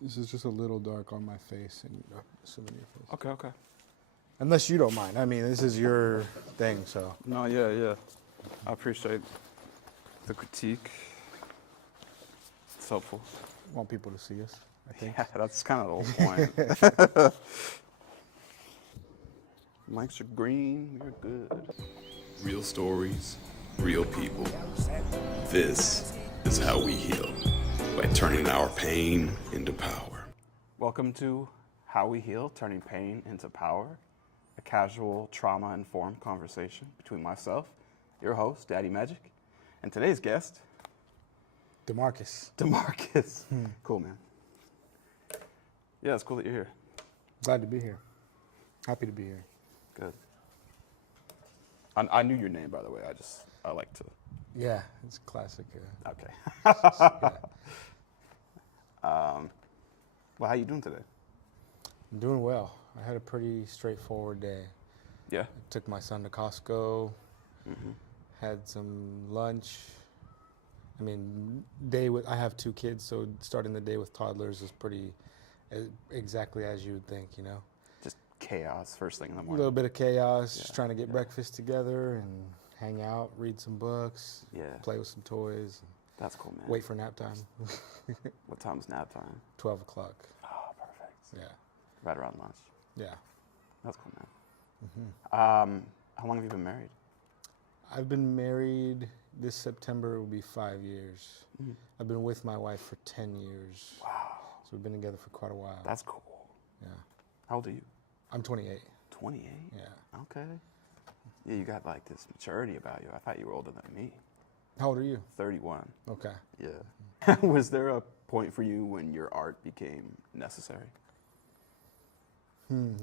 This is just a little dark on my face and some in your face. Okay, okay. Unless you don't mind. I mean, this is your thing, so. No, yeah. I appreciate the critique. It's helpful. Want people to see us, I think. Yeah, that's kind of the whole point. Mics are green. We're good. Real stories, real people. This is how we heal, by turning our pain into power. Welcome to How We Heal, Turning Pain into Power, a casual, trauma-informed conversation between myself, your host, Daddy Magic, and today's guest, DeMarcus. Cool, man. Yeah, it's cool that you're here. Glad to be here. Happy to be here. Good. I knew your name, by the way. I like to. Yeah, it's classic. Okay. Yeah. Well, how you doing today? I'm doing well. I had a pretty straightforward day. Yeah. I took my son to Costco, Mm-hmm. had some lunch. I mean, I have 2 kids, so starting the day with toddlers is pretty exactly as you would think, you know. Just chaos first thing in the A morning. little bit of chaos, just Yeah, trying to get yeah. breakfast together and hang out, read some books, Yeah, play with some toys, that's cool, man. wait for nap time. What time's nap time? 12 o'clock. Oh, perfect. Yeah, Right around lunch. yeah. That's cool, man. Mm-hmm. How long have you been married? I've been married, this September will be 5 years. Mhm. I've been with my wife for 10 years. Wow, So we've been together for quite a while. that's cool. Yeah. How old are you? I'm 28. 28. Yeah. Okay. Yeah, you got like this maturity about you. I thought you were older than me. How old are you? 31. Okay. Yeah. Was there a point for you when your art became necessary?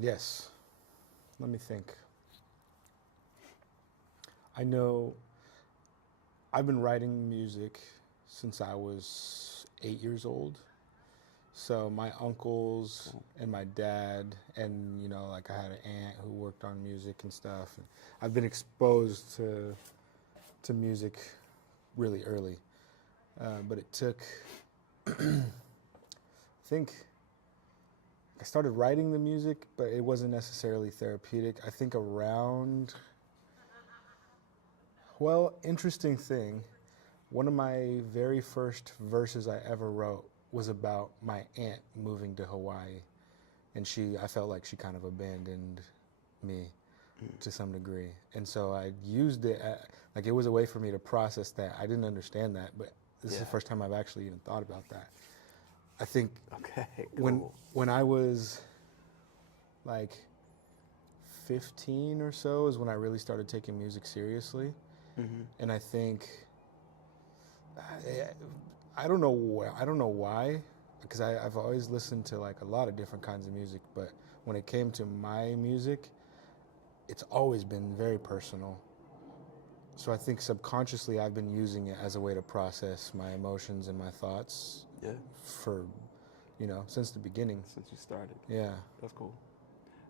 Yes. Let me think. I know I've been writing music since I was 8 years old. So my uncles and my dad, and you know, like I had an aunt who worked on music and stuff. And I've been exposed to music really early, but it took. I think I started writing the music, but it wasn't necessarily therapeutic. I think around. Well, interesting thing. One of my very first verses I ever wrote was about my aunt moving to Hawaii, and I felt like she kind of abandoned me to some degree, and so I used it like it was a way for me to process that. I didn't understand that, but this is the first time I've actually even thought about that. I think Okay, cool. when I was like 15 or so is when I really started taking music seriously, and I think. I don't know why, because I've always listened to like a lot of different kinds of music, but when it came to my music, it's always been very personal. So I think subconsciously I've been using it as a way to process my emotions and my thoughts Yeah, for, since the beginning. since you started. Yeah. That's cool.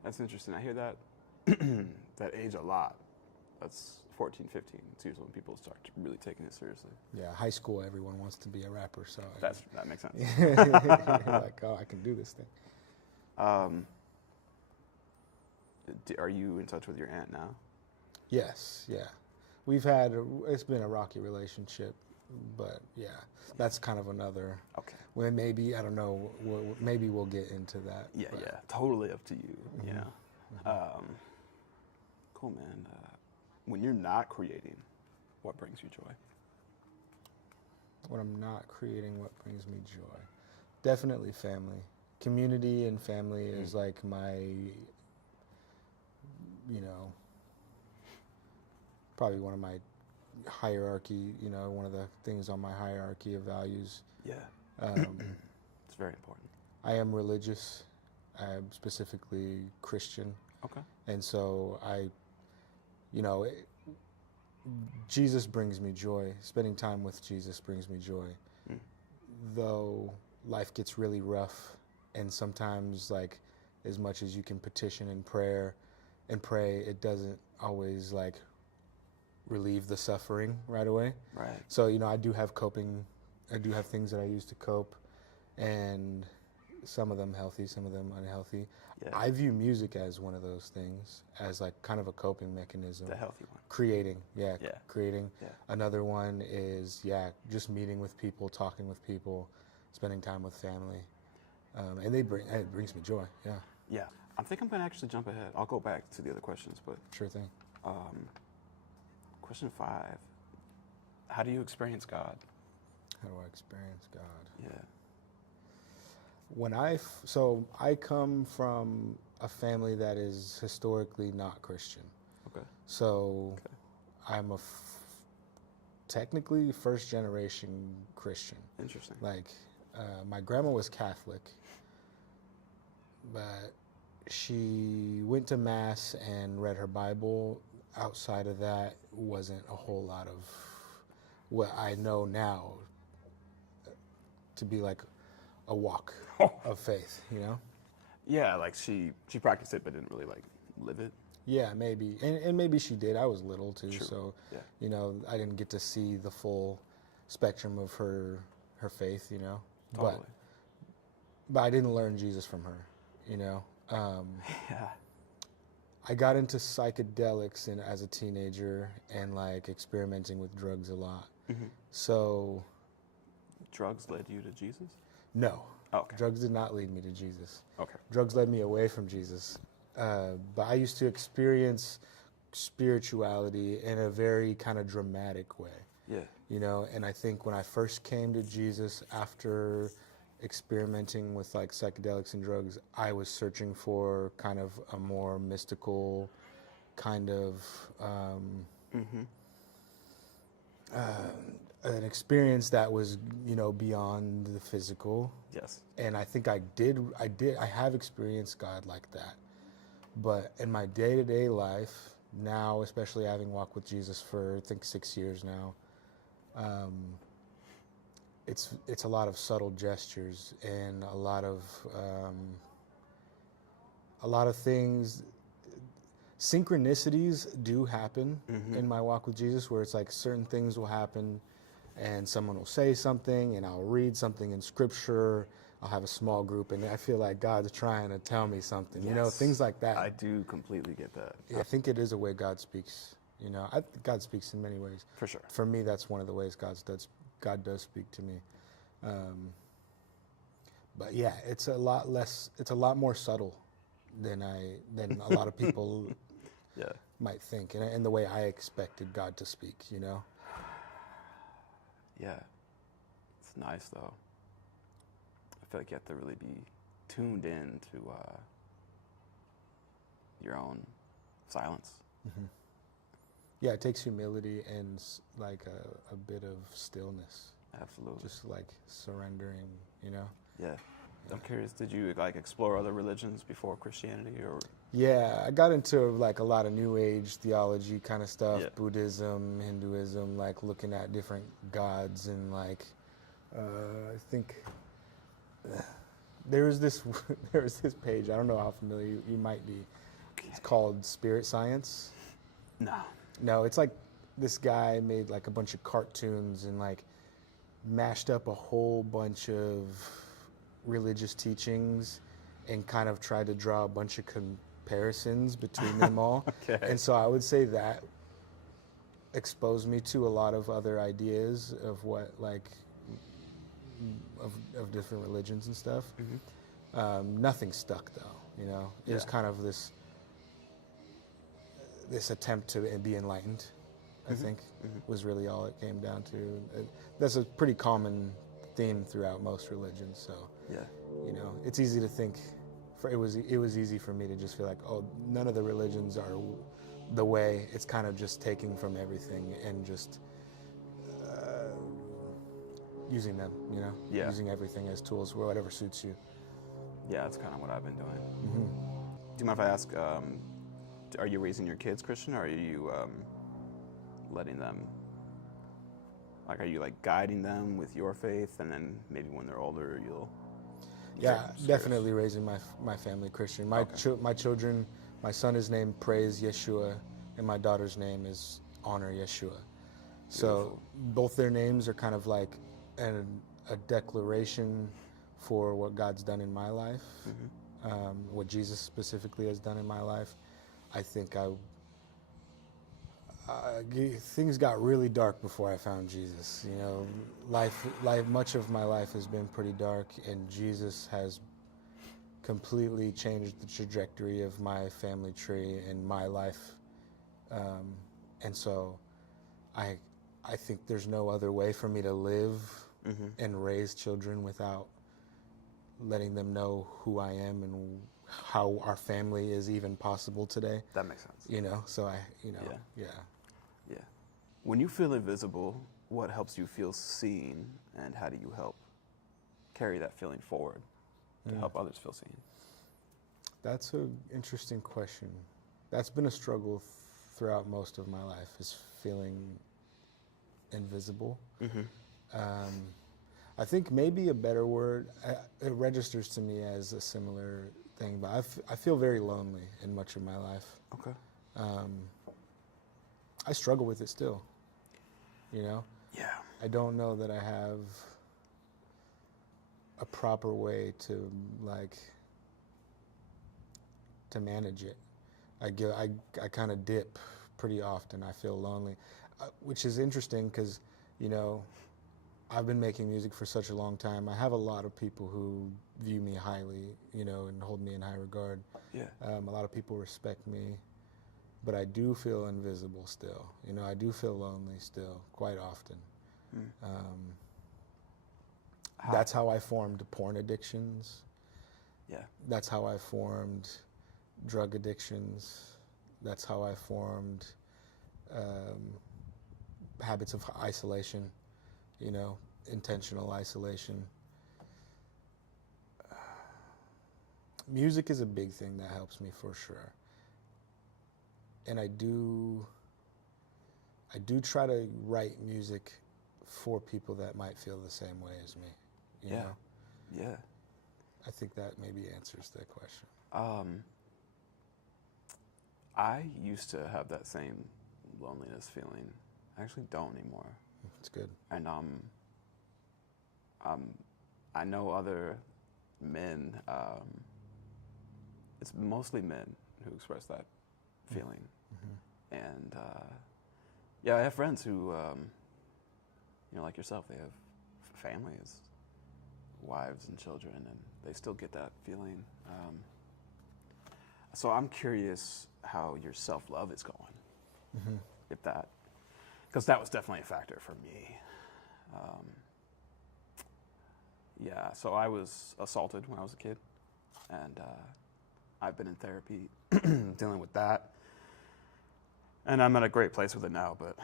That's interesting. I hear that that age a lot. That's 14, 15. It's usually when people start really taking it seriously. Yeah, high school, everyone wants to be a rapper, so. That makes sense. Like, oh, I can do this thing. Are you in touch with your aunt now? Yes, yeah. It's been a rocky relationship, but yeah, that's kind of another, Okay. well, maybe, I don't know, maybe we'll get into that. Yeah, but- yeah. Totally up to you. Yeah. Cool, man. When you're not creating, what brings you joy? When I'm not creating, what brings me joy? Definitely family. Community and family is like my, probably one of my hierarchy, one of the things on my hierarchy of values. Yeah. It's very important. I am religious. I'm specifically Christian. Okay. And so Jesus brings me joy. Spending time with Jesus brings me joy. Though life gets really rough, and sometimes, like, as much as you can petition and pray, it doesn't always, like, relieve the suffering right away. Right. So, I do have things that I use to cope, and some of them healthy, some of them unhealthy. Yeah. I view music as one of those things, as like kind of a coping mechanism. The healthy one. Creating, creating. Yeah. Another one is, just meeting with people, talking with people, spending time with family. And it brings me joy, Yeah. I think I'm going to actually jump ahead. I'll go back to the other questions, but Sure thing. question 5. How do you experience God? How do I experience God? Yeah. So I come from a family that is historically not Christian. Okay. So I'm technically first generation Christian. Interesting. Like, my grandma was Catholic, but she went to Mass and read her Bible. Outside of that, wasn't a whole lot of what I know now to be like a walk of faith, you know? Yeah, like she practiced it but didn't really like live it. Yeah, maybe. And maybe she did. I was little too, True. so Yeah. you know, I didn't get to see the full spectrum of her faith, you know. Totally. But I didn't learn Jesus from her, you know. Yeah. I got into psychedelics as a teenager and like experimenting with drugs a lot. Mm-hmm. So Drugs led you to Jesus? no, Okay. drugs did not lead me to Jesus. Okay. Drugs led me away from Jesus. But I used to experience spirituality in a very kind of dramatic way. Yeah. You know, and I think when I first came to Jesus after experimenting with like psychedelics and drugs, I was searching for kind of a more mystical kind of an experience that was, you know, beyond the physical. Yes. And I think I have experienced God like that. But in my day-to-day life now, especially having walked with Jesus for I think 6 years now, it's a lot of subtle gestures and a lot of things. Synchronicities do happen in my walk with Jesus, where it's like certain things will happen and someone will say something and I'll read something in scripture. I'll have a small group and I feel like God's trying to tell me something, you know, Yes. things like that. I do completely get that. I think it is a way God speaks, you know. I think God speaks in many ways. For sure. For me, that's one of the ways God does speak to me. But yeah, it's a lot more subtle than a lot of people Yeah. might think, and the way I expected God to speak, you know. Yeah. It's nice though. I feel like you have to really be tuned in to your own silence. Yeah, it takes humility and like a bit of stillness, Absolutely. just like surrendering, you know. Yeah. I'm curious, did you like explore other religions before Christianity or? Yeah, I got into like a lot of New Age theology kind of stuff, Yeah. Buddhism, Hinduism, like looking at different gods and like, I think there's this page. I don't know how familiar you might be. It's called Spirit Science. No, it's like this guy made like a bunch of cartoons and like mashed up a whole bunch of religious teachings and kind of tried to draw a bunch of comparisons between them all. Okay. And so I would say that exposed me to a lot of other ideas of what like of different religions and stuff. Nothing stuck though, you know. It was kind of this attempt to be enlightened, I think, was really all it came down to. That's a pretty common theme throughout most religions. So, Yeah. you know, it's easy to think. It was easy for me to just feel like, oh, none of the religions are the way. It's kind of just taking from everything and just using them, you know, Yeah. using everything as tools, whatever suits you. Yeah, that's kind of what I've been doing. Do you mind if I ask, are you raising your kids Christian, or are you letting them, like, are you like guiding them with your faith, and then maybe when they're older you'll? Yeah, definitely raising my family Christian. My children, my son is named Praise Yeshua, and my daughter's name is Honor Yeshua. So both their names are kind of like a declaration for what God's done in my life, what Jesus specifically has done in my life, I think things got really dark before I found Jesus. You know, much of my life has been pretty dark, and Jesus has completely changed the trajectory of my family tree and my life. And so I think there's no other way for me to live and raise children without letting them know who I am and how our family is even possible today. That makes sense. You know, so yeah. When you feel invisible, what helps you feel seen, and how do you help carry that feeling forward to help others feel seen? That's an interesting question. That's been a struggle throughout most of my life, is feeling invisible. I think maybe a better word, it registers to me as a similar thing, but I feel very lonely in much of my life. Okay. I struggle with it still, you know? Yeah. I don't know that I have a proper way to manage it. I kind of dip pretty often. I feel lonely, which is interesting because, you know, I've been making music for such a long time. I have a lot of people who view me highly, you know, and hold me in high regard. Yeah. A lot of people respect me, but I do feel invisible still. You know, I do feel lonely still quite often. That's how I formed porn addictions. Yeah. That's how I formed drug addictions. That's how I formed habits of isolation, you know, intentional isolation. Music is a big thing that helps me for sure. And I do try to write music for people that might feel the same way as me, you know? Yeah. I think that maybe answers that question. I used to have that same loneliness feeling. I actually don't anymore. It's good. And I know other men, it's mostly men who express that feeling. And I have friends who, you know, like yourself, they have families, wives and children, and they still get that feeling. So I'm curious how your self-love is going, if that, because that was definitely a factor for me. So I was assaulted when I was a kid, and I've been in therapy dealing with that, and I'm at a great place with it now, but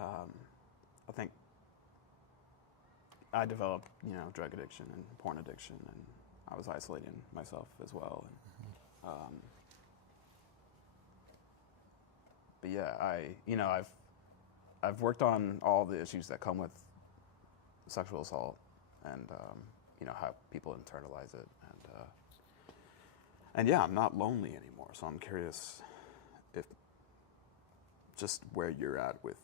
I think I developed, you know, drug addiction and porn addiction, and I was isolating myself as well. And, but yeah, I've worked on all the issues that come with sexual assault, and you know, how people internalize it, and yeah, I'm not lonely anymore. So I'm curious if just where you're at with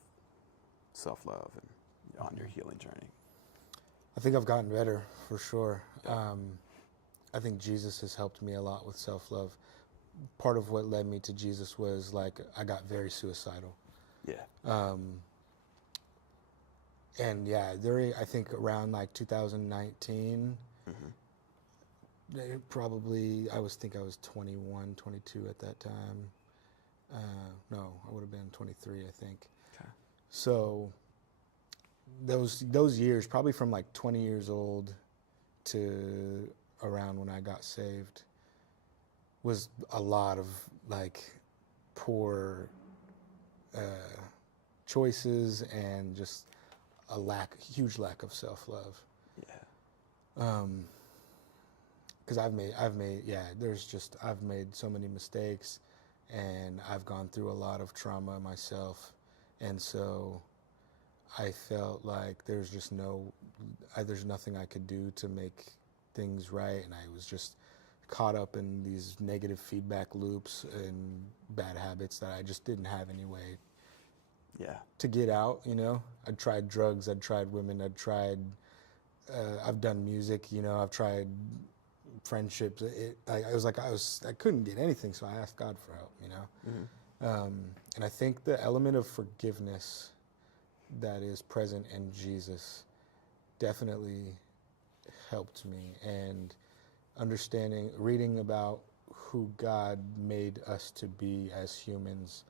self-love and on your healing journey. I think I've gotten better for sure. I think Jesus has helped me a lot with self-love. Part of what led me to Jesus was like I got very suicidal. Yeah. And yeah, I think around like 2019, probably I was 21, 22 at that time. No, I would have been 23, I think. Okay. So those years, probably from like 20 years old to around when I got saved, was a lot of like poor choices and just huge lack of self-love. Yeah. Because I've made so many mistakes, and I've gone through a lot of trauma myself, and so I felt like there's nothing I could do to make things right, and I was just caught up in these negative feedback loops and bad habits that I just didn't have any way to get out, you know? I'd tried drugs, I'd tried women, I'd tried I've done music, I've tried friendships. I couldn't get anything, so I asked God for help, and I think the element of forgiveness that is present in Jesus definitely helped me, and reading about who God made us to be as humans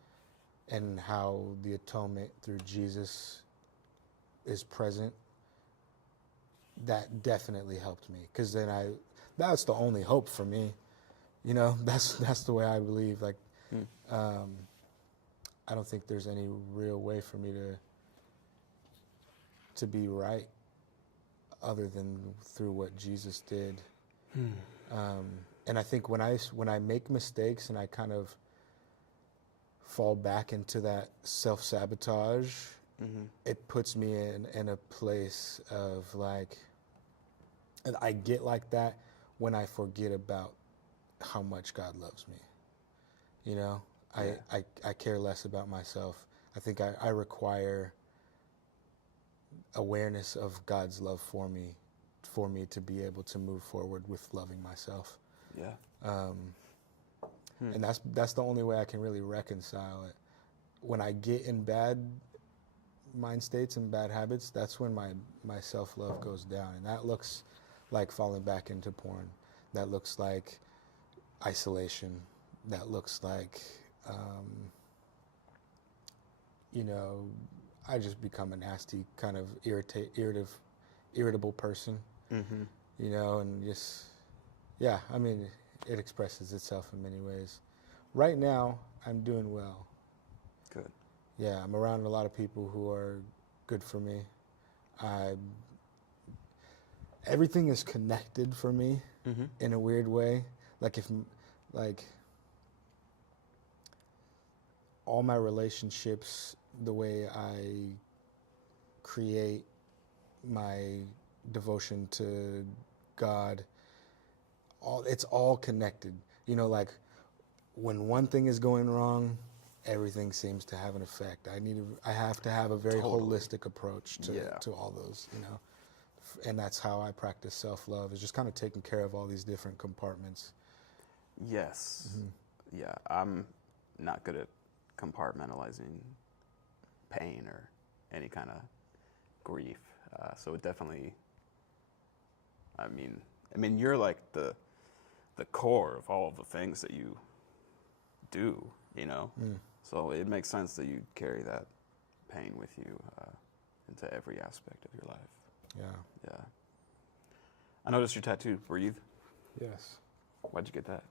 and how the atonement through Jesus is present, that definitely helped me, because then that's the only hope for me, that's the way I believe. Like, I don't think there's any real way for me to be right other than through what Jesus did. And I think when I make mistakes and I kind of fall back into that self-sabotage, it puts me in a place of like, and I get like that when I forget about how much God loves me. I care less about myself. I think I require awareness of God's love for me to be able to move forward with loving myself. Yeah. And that's the only way I can really reconcile it. When I get in bad mind states and bad habits, that's when my self-love goes down. And that looks like falling back into porn. That looks like isolation. That looks like, I just become a nasty kind of irritable person, and just, yeah, I mean, it expresses itself in many ways. Right now, I'm doing well. Good. Yeah, I'm around a lot of people who are good for me. Everything is connected for me in a weird way. Like all my relationships, the way I create my devotion to God, it's all connected. Like when one thing is going wrong, everything seems to have an effect. I have to have a very holistic approach to all those, and that's how I practice self-love, is just kind of taking care of all these different compartments. Yes. Yeah, I'm not good at compartmentalizing pain or any kind of grief. So it definitely, I mean, you're like the core of all of the things that you do, So it makes sense that you carry that pain with you into every aspect of your life. Yeah. Yeah. I noticed your tattoo, Breathe. Yes. Why'd you get that?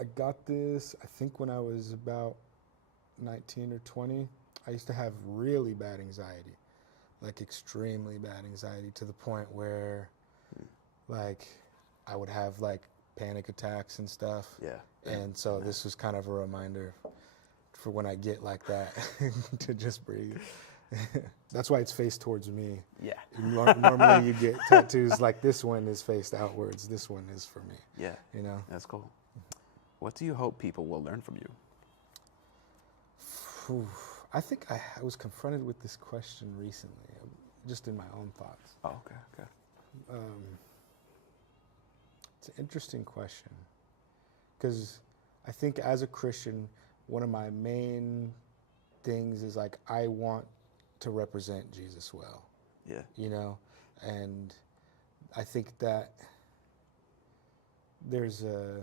I got this, I think, when I was about 19 or 20. I used to have really bad anxiety, like extremely bad anxiety, to the point where, like, I would have like panic attacks and stuff. Yeah. And so this was kind of a reminder for when I get like that to just breathe. That's why it's faced towards me. Yeah. Normally you get tattoos like this one is faced outwards. This one is for me. Yeah. That's cool. What do you hope people will learn from you? I think I was confronted with this question recently, just in my own thoughts. Oh, okay. It's an interesting question, because I think as a Christian, one of my main things is like, I want to represent Jesus well. Yeah. And I think that there's a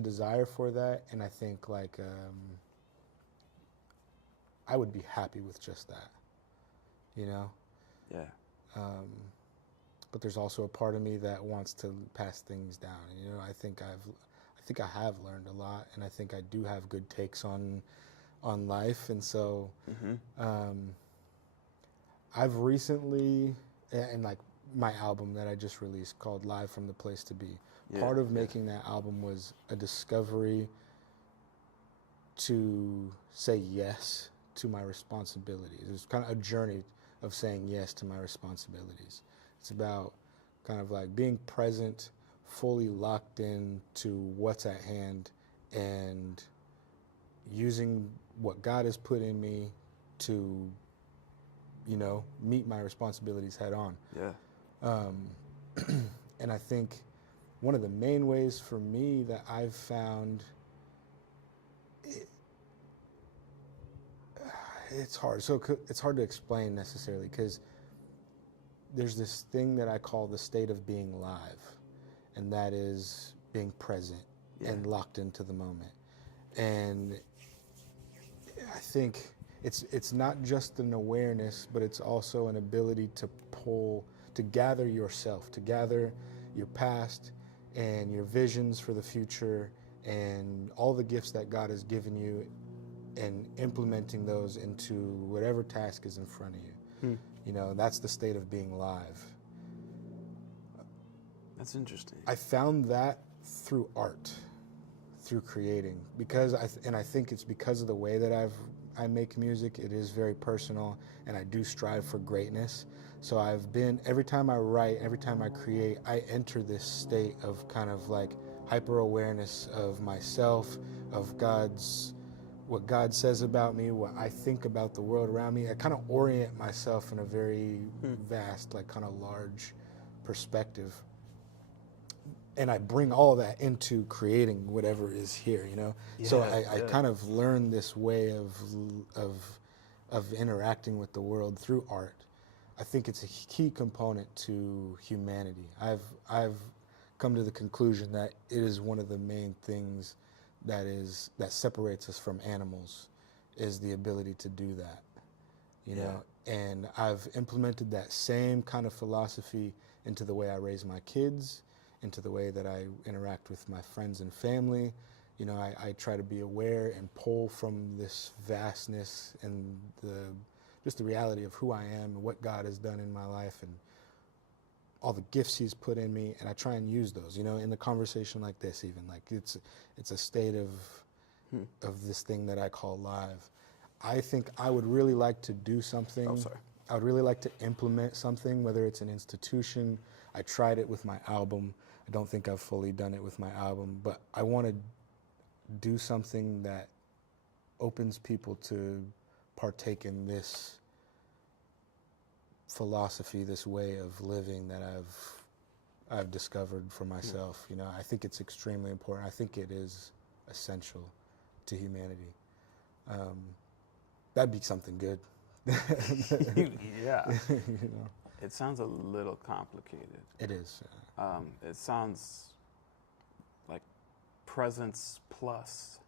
desire for that, and I think like I would be happy with just that, Yeah. But there's also a part of me that wants to pass things down. I think I have learned a lot, and I think I do have good takes on life, and so I've recently, and like my album that I just released called Live from the Place to Be, part of making that album was a discovery to say yes to my responsibilities. It was kind of a journey of saying yes to my responsibilities. It's about kind of like being present, fully locked in to what's at hand, and using what God has put in me to meet my responsibilities head on. Yeah. And I think one of the main ways for me that I've found it's hard. So it's hard to explain necessarily, because there's this thing that I call the state of being live, and that is being present and locked into the moment. And I think it's not just an awareness, but it's also an ability to gather yourself, to gather your past and your visions for the future and all the gifts that God has given you, and implementing those into whatever task is in front of you. That's the state of being live. That's interesting. I found that through art, through creating, because I think it's because of the way that I make music. It is very personal, and I do strive for greatness. So every time I write, every time I create, I enter this state of kind of like hyper awareness of myself, of what God says about me, what I think about the world around me. I kind of orient myself in a very vast, like kind of large perspective. And I bring all that into creating whatever is here, Yeah, so I kind of learned this way of interacting with the world through art. I think it's a key component to humanity. I've come to the conclusion that it is one of the main things that separates us from animals, is the ability to do that, you know. And I've implemented that same kind of philosophy into the way I raise my kids, into the way that I interact with my friends and family. I try to be aware and pull from this vastness and just the reality of who I am and what God has done in my life and all the gifts He's put in me, and I try and use those, in the conversation like this. Even like it's a state of this thing that I call live. I think I would really like to do something. Oh, sorry. I would really like to implement something, whether it's an institution. I tried it with my album. I don't think I've fully done it with my album, but I want to do something that opens people to partake in this philosophy, this way of living that I've discovered for myself. I think it's extremely important. I think it is essential to humanity. That'd be something good. Yeah. It sounds a little complicated. It is. It sounds like presence plus.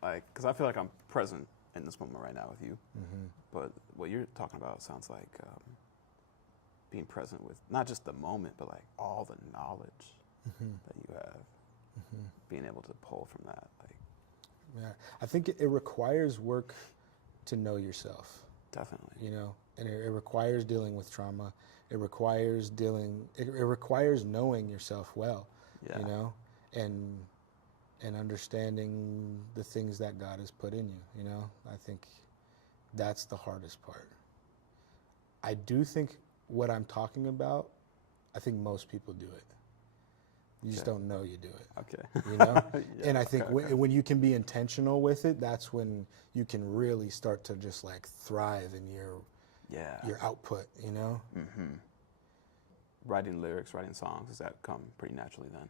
Because I feel like I'm present in this moment right now with you. Mm-hmm. But what you're talking about sounds like being present with not just the moment, but like all the knowledge that you have. Mm-hmm. Being able to pull from that. Yeah, I think it requires work to know yourself. Definitely. And it requires dealing with trauma. It requires knowing yourself well. Yeah. And understanding the things that God has put in you. I think that's the hardest part. I do think what I'm talking about, I think most people do it. You just don't know you do it. Okay. Yeah, and I think when you can be intentional with it, that's when you can really start to just like thrive in your output, Mm-hmm. Writing lyrics, writing songs, does that come pretty naturally then?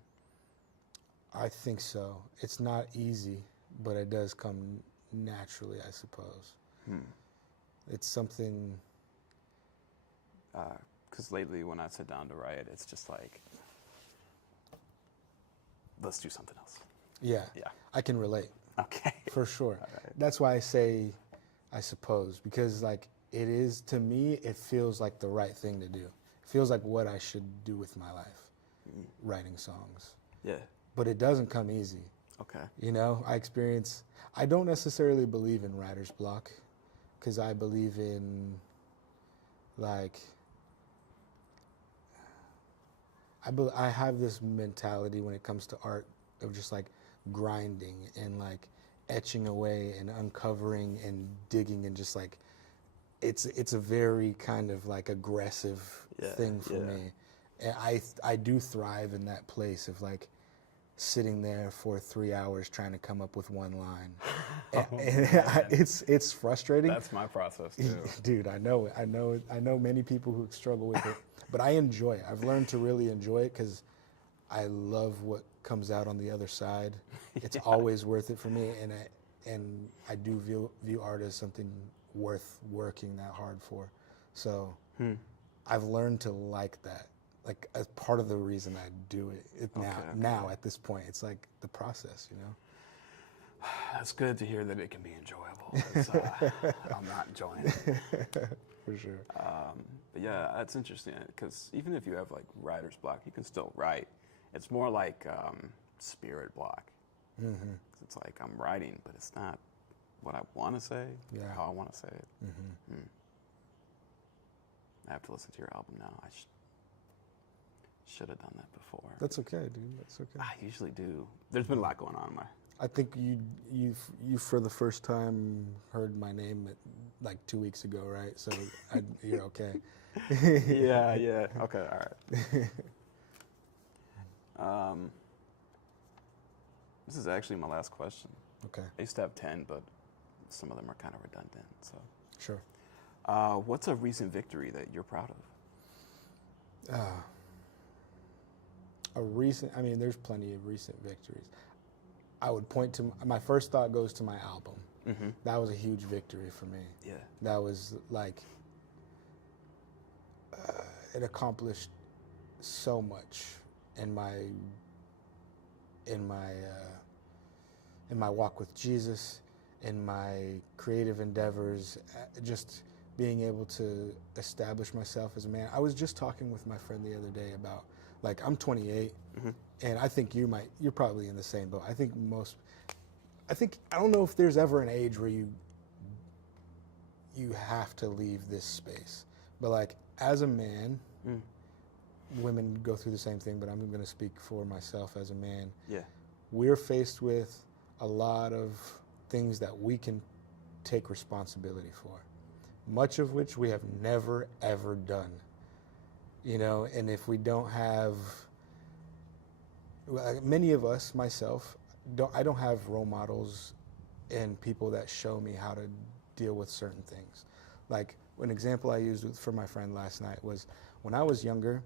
I think so. It's not easy, but it does come naturally, I suppose. It's something... Because lately when I sit down to write, it's just like, let's do something else. Yeah. I can relate. Okay. For sure. Right. That's why I say, I suppose, because like it is, to me, it feels like the right thing to do. It feels like what I should do with my life, writing songs. Yeah. But it doesn't come easy. Okay. I don't necessarily believe in writer's block, because I believe in like, I have this mentality when it comes to art of just like grinding and like etching away and uncovering and digging, and just like it's a very kind of like aggressive thing for me. And I do thrive in that place of like sitting there for 3 hours trying to come up with one line. Oh, It's frustrating. That's my process too. Dude, I know many people who struggle with it, but I enjoy it. I've learned to really enjoy it because I love what comes out on the other side. It's always worth it for me, and I do view art as something worth working that hard for. So I've learned to like that. Like, as part of the reason I do it now at this point, it's like the process, you know? That's good to hear that it can be enjoyable. 'Cause, I'm not enjoying it. For sure. But yeah, that's interesting because even if you have like writer's block, you can still write. It's more like spirit block. Mm-hmm. It's like I'm writing, but it's not what I want to say or how I want to say it. Mm-hmm. I have to listen to your album now. I should have done that before. That's okay, dude. That's okay. I usually do. There's been a lot going on in my... I think you for the first time heard my name like 2 weeks ago, right? So you're okay. Yeah. Okay, all right. This is actually my last question. Okay. I used to have 10, but some of them are kind of redundant. So. Sure. What's a recent victory that you're proud of? There's plenty of recent victories. I would point to, my first thought goes to my album. Mm-hmm. That was a huge victory for me. Yeah. That was like, it accomplished so much in my walk with Jesus, in my creative endeavors, just being able to establish myself as a man. I was just talking with my friend the other day about, like, I'm 28, mm-hmm. and I think you're probably in the same boat. I don't know if there's ever an age where you have to leave this space. But like, as a man, women go through the same thing, but I'm going to speak for myself as a man. Yeah. We're faced with a lot of things that we can take responsibility for, much of which we have never, ever done. You know, and if we don't have, many of us, myself, I don't have role models and people that show me how to deal with certain things. Like, an example I used for my friend last night was, when I was younger,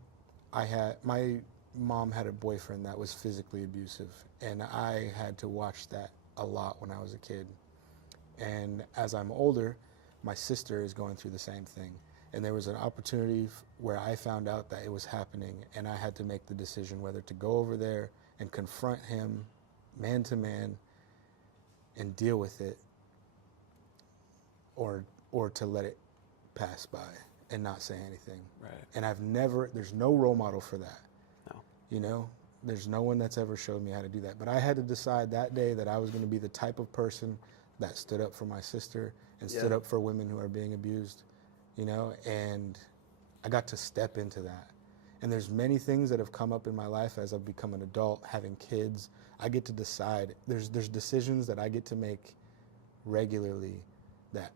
my mom had a boyfriend that was physically abusive, and I had to watch that a lot when I was a kid. And as I'm older, my sister is going through the same thing. And there was an opportunity where I found out that it was happening, and I had to make the decision whether to go over there and confront him man to man and deal with it, or to let it pass by and not say anything. Right. And there's no role model for that. No. You know, there's no one that's ever showed me how to do that. But I had to decide that day that I was going to be the type of person that stood up for my sister and stood up for women who are being abused. You know, and I got to step into that. And there's many things that have come up in my life as I've become an adult, having kids. I get to decide. There's decisions that I get to make regularly that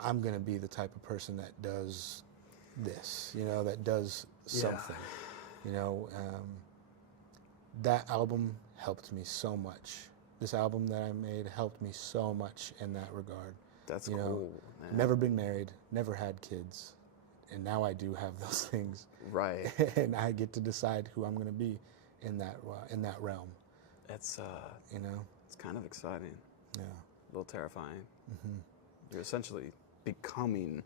I'm going to be the type of person that does this, you know, that does something. You know, that album helped me so much. This album that I made helped me so much in that regard. That's you cool. know, Man. Never been married, never had kids, and now I do have those things. Right. And I get to decide who I'm going to be in that realm. It's you know, it's kind of exciting. Yeah. A little terrifying. Mm-hmm. You're essentially becoming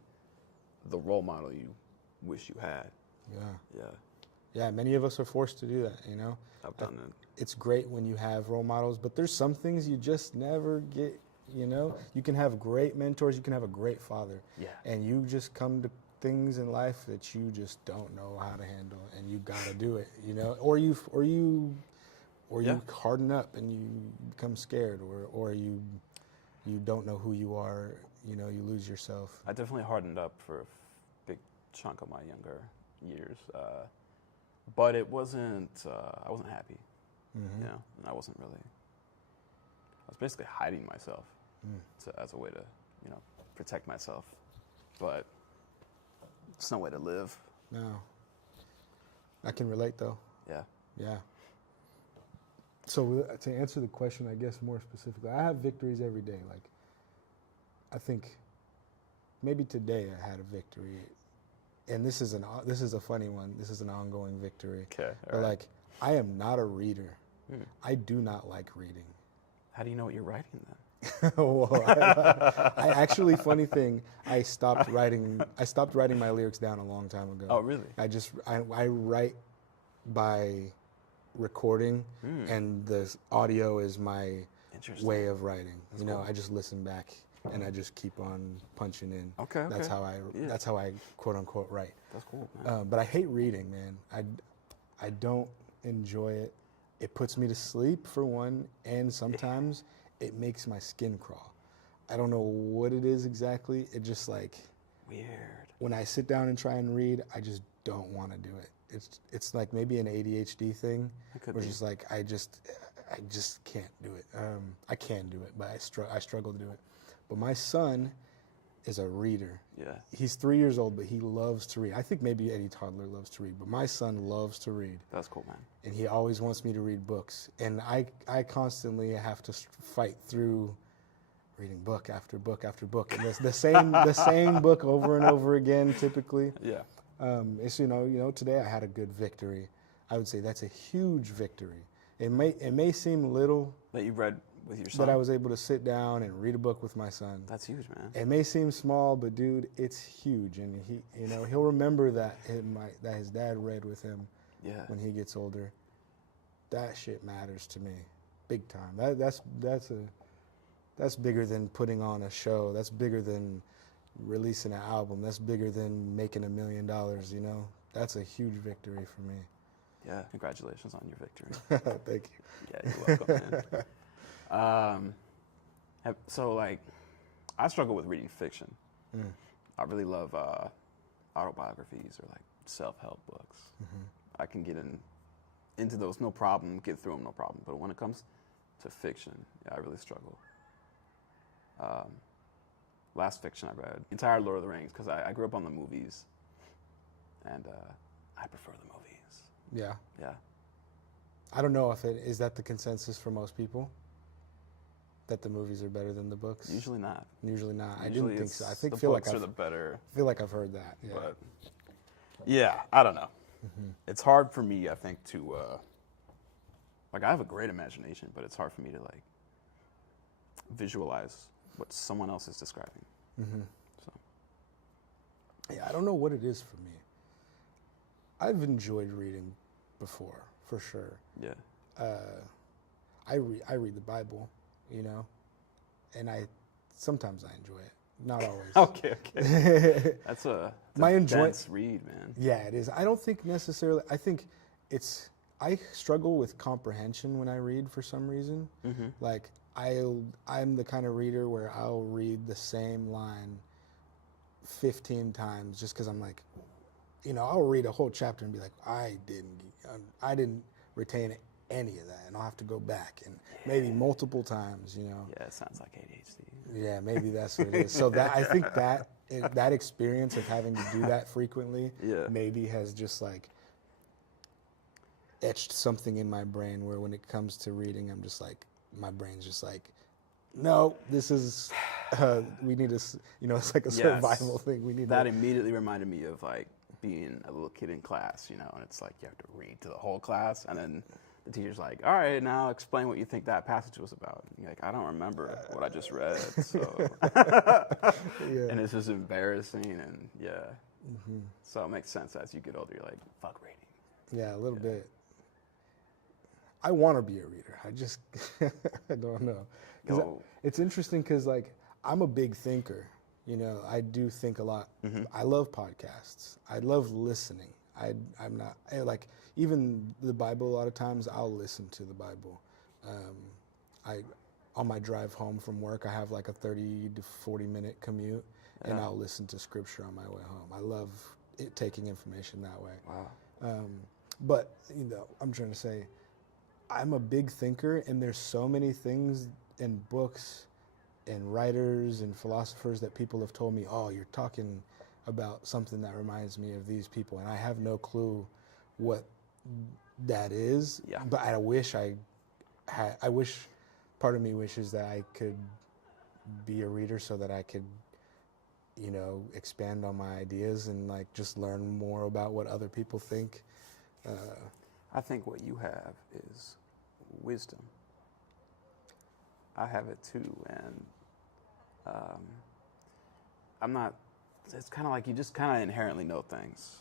the role model you wish you had. Yeah. Yeah. Many of us are forced to do that. You know, I've done it. It's great when you have role models, but there's some things you just never get. You know, you can have great mentors, you can have a great father, and you just come to things in life that you just don't know how to handle, and you got to do it. You know, or you harden up and you become scared, or you don't know who you are. You know, you lose yourself. I definitely hardened up for a big chunk of my younger years, but it wasn't. I wasn't happy. Mm-hmm. You know, and I wasn't really. I was basically hiding myself as a way to, you know, protect myself. But it's no way to live. No. I can relate, though. Yeah. Yeah. So to answer the question, I guess more specifically, I have victories every day. Like, I think maybe today I had a victory, and this is a funny one. This is an ongoing victory. Okay. But like, I am not a reader. I do not like reading. How do you know what you're writing then? Well, I actually, funny thing, I stopped writing my lyrics down a long time ago. Oh, really? I write by recording, and the audio is my way of writing. That's cool. I just listen back and I just keep on punching in. Okay. That's how I quote unquote write. That's cool, man. But I hate reading, man. I don't enjoy it. It puts me to sleep for one, and sometimes it makes my skin crawl. I don't know what it is exactly. It just like weird. When I sit down and try and read, I just don't want to do it. It's like maybe an ADHD thing, where it's just like I just can't do it. I can do it, but I struggle to do it. But my son is a reader. Yeah. He's 3 years old, but he loves to read. I think maybe any toddler loves to read, but my son loves to read. That's cool, man. And he always wants me to read books. And I constantly have to fight through reading book after book after book. And it's the same book over and over again, typically. Yeah. It's, today I had a good victory. I would say that's a huge victory. It may seem little. That you read with your son? That I was able to sit down and read a book with my son. That's huge, man. It may seem small, but dude, it's huge. And he'll remember that his dad read with him when he gets older. That shit matters to me, big time. That's bigger than putting on a show. That's bigger than releasing an album. That's bigger than making $1 million, That's a huge victory for me. Yeah, congratulations on your victory. Thank you. Yeah, you're welcome, man. So, like, I struggle with reading fiction. I really love autobiographies or, like, self-help books. I can get into those no problem, get through them no problem. But when it comes to fiction, I really struggle. Last fiction I read, entire Lord of the Rings, because I grew up on the movies, and I prefer the movies. Yeah. Yeah. I don't know if is that the consensus for most people, that the movies are better than the books? Usually not. Usually not. I didn't think so. The books are the better. I feel like I've heard that. Yeah. But yeah, I don't know. It's hard for me, I think, to I have a great imagination, but it's hard for me to like visualize what someone else is describing. So yeah, I don't know what it is for me. I've enjoyed reading before, for sure. Yeah. I read the Bible, and sometimes I enjoy it. Not always. Okay. That's a intense read, man. Yeah, it is. I don't think necessarily. I think I struggle with comprehension when I read for some reason. Like I'm the kind of reader where I'll read the same line 15 times just because I'm like, I'll read a whole chapter and be like, I didn't retain any of that, and I'll have to go back and maybe multiple times, Yeah, it sounds like ADHD. Yeah, maybe that's what it is. So I think that experience of having to do that frequently maybe has just like etched something in my brain where when it comes to reading, I'm just like, my brain's just like, no, this is, we need to, it's like a survival thing. We need that immediately reminded me of like being a little kid in class, and it's like you have to read to the whole class, and then the teacher's like, all right, now explain what you think that passage was about. And you're like, I don't remember what I just read, so. And it's just embarrassing, and so it makes sense as you get older, you're like, fuck reading. Yeah, a little bit. I want to be a reader. I just, I don't know. It's interesting because, like, I'm a big thinker. I do think a lot. I love podcasts. I love listening. I'm not, like, even the Bible, a lot of times I'll listen to the Bible. On my drive home from work, I have like a 30 to 40 minute commute, and I'll listen to scripture on my way home. I love taking information that way. Wow. But, I'm trying to say, I'm a big thinker, and there's so many things in books and writers and philosophers that people have told me, oh, you're talking about something that reminds me of these people, and I have no clue what that is. Yeah. But I wish I I wish, part of me wishes that I could be a reader so that I could, you know, expand on my ideas and like just learn more about what other people think. I think what you have is wisdom. I have it too, and I'm not. It's kind of like you just kind of inherently know things,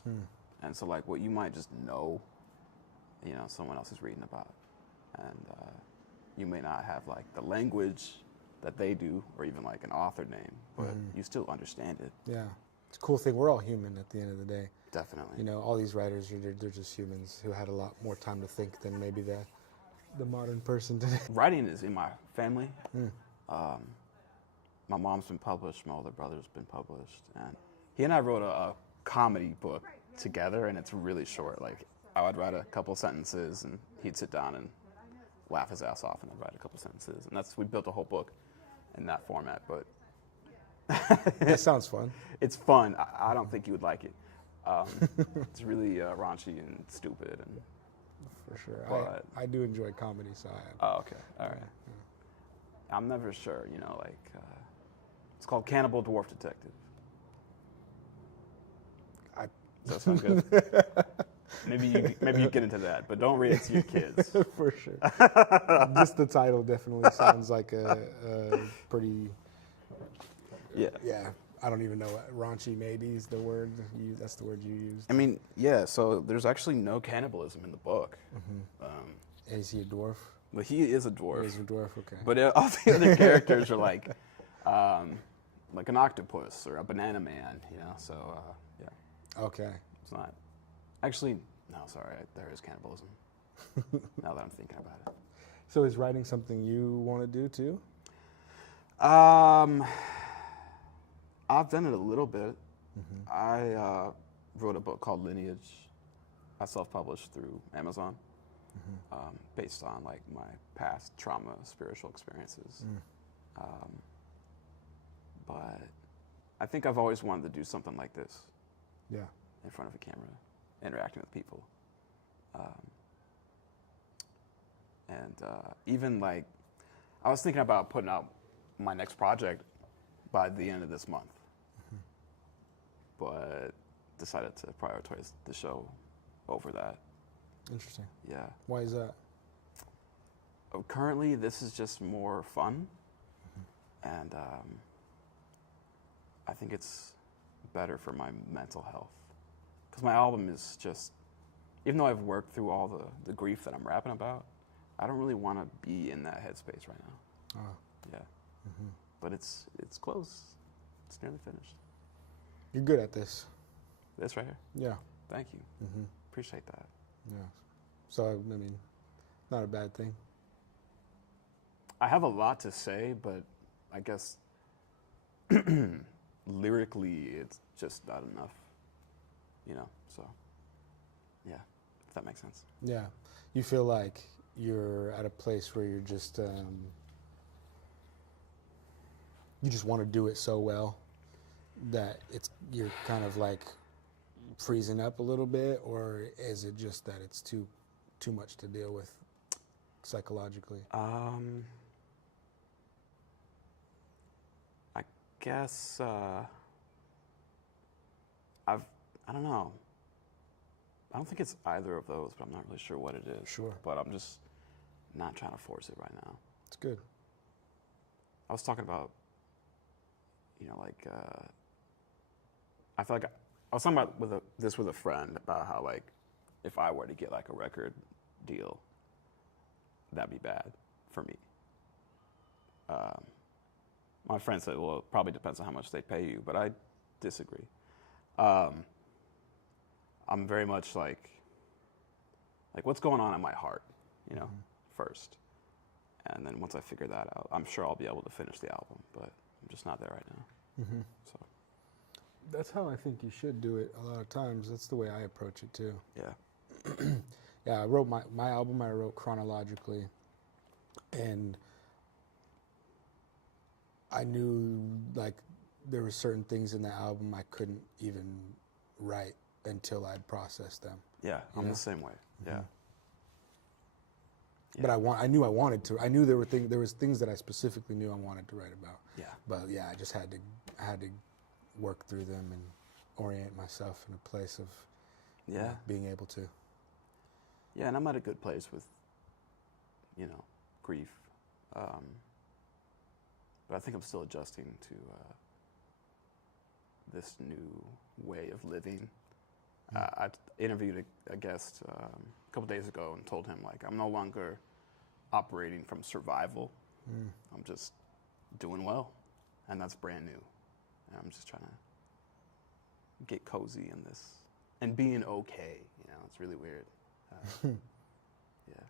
and so like what you might just know, you know, someone else is reading about, and you may not have like the language that they do, or even like an author name, but you still understand it. Yeah, it's a cool thing. We're all human at the end of the day. Definitely. You know, all these writers, they're just humans who had a lot more time to think than maybe the modern person today. Writing is in my family. My mom's been published, my older brother's been published, and he and I wrote a comedy book together, and it's really short. Like, I would write a couple sentences, and he'd sit down and laugh his ass off, and I'd write a couple sentences, and we built a whole book in that format. But That sounds fun. it's fun. I don't think you would like it. It's really raunchy and stupid, and For sure. But- I do enjoy comedy, so oh, okay, all right. I'm never sure, you know, like, it's called Cannibal Dwarf Detective. Does that sound good? maybe you get into that, but don't read it to your kids. for sure. Just the title definitely sounds like a pretty, Yeah. I don't even know what raunchy maybe is the word. That's the word you used. I mean, yeah, so there's actually no cannibalism in the book. Is he a dwarf? But he is a dwarf. He's a dwarf, okay. But all the other characters are like an octopus or a banana man, you know, so, yeah. Okay. It's not. Actually, no, sorry, there is cannibalism. Now that I'm thinking about it. So is writing something you want to do too? I've done it a little bit. I wrote a book called Lineage. I self-published through Amazon, based on like my past trauma, spiritual experiences. But I think I've always wanted to do something like this. Yeah. In front of a camera, interacting with people. Even like, I was thinking about putting out my next project by the end of this month, but decided to prioritize the show over that. Interesting. Yeah. Why is that? Currently, this is just more fun, and I think it's better for my mental health. Because my album is just, even though I've worked through all the grief that I'm rapping about, I don't really want to be in that headspace right now. Oh. Yeah. But it's close. It's nearly finished. You're good at this. This right here. Yeah. Thank you. Appreciate that. Yeah. So, I mean, not a bad thing. I have a lot to say, but I guess lyrically it's just not enough. You know, so yeah, if that makes sense. Yeah. You feel like you're at a place where you're just, you just want to do it so well that you're kind of like freezing up a little bit, or is it just that it's too much to deal with psychologically? I guess I don't know. I don't think it's either of those, but I'm not really sure what it is. Sure. But I'm just not trying to force it right now. It's good. I was talking about, you know, like, I feel like I was talking about this with a friend about how, like, if I were to get, like, a record deal, that'd be bad for me. My friend said, well, it probably depends on how much they pay you, but I disagree. I'm very much like what's going on in my heart, you know, first. And then once I figure that out, I'm sure I'll be able to finish the album, but I'm just not there right now. So That's how I think you should do it a lot of times. That's the way I approach it too. yeah. Yeah, I wrote my album, I wrote chronologically, and I knew like there were certain things in the album I couldn't even write until I'd processed them. Yeah, I'm Yeah. the same way. Yeah. But I knew I wanted to. I knew there was things that I specifically knew I wanted to write about. Yeah. But yeah, I just had to work through them and orient myself in a place of being able to. Yeah, and I'm at a good place with, grief. But I think I'm still adjusting to this new way of living. I interviewed a guest a couple days ago and told him, like, I'm no longer operating from survival. I'm just doing well, and that's brand new. And I'm just trying to get cozy in this and being okay. It's really weird. Yeah.